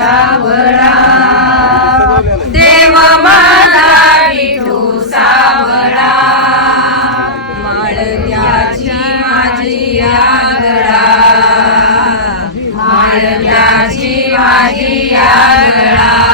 सावळा देव माझा विठू सावळा माळव्याची माझी आगळा. माळव्याची माझी आगळा.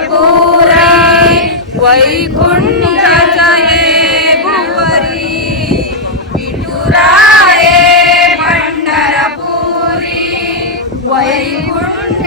कर्पूरै वैकुण्ठजये भुवरी विठुराये पण्डरपुरी वैकुण्ठ